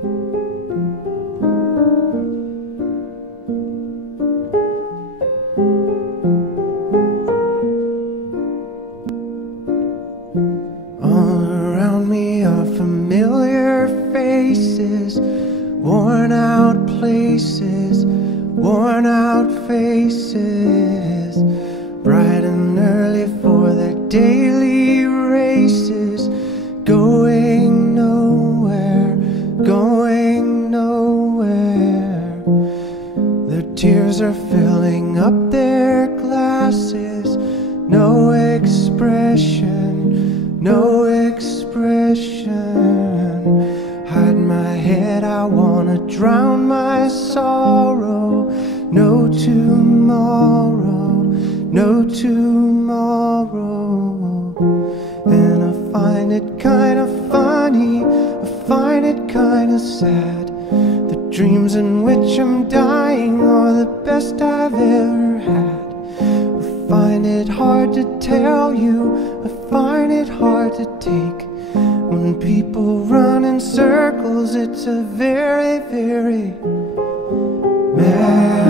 All around me are familiar faces, worn out places, worn out faces, bright and early for their daily races, going nowhere, going nowhere. Their tears are filling up their glasses, no expression, no expression. Hide my head, I wanna drown my sorrow. No tomorrow, no tomorrow. And I find it kinda funny, I find it kinda sad. The dreams in which I'm dying are the best I've ever had. I find it hard to tell you, I find it hard to take. When people run in circles, it's a very, very mad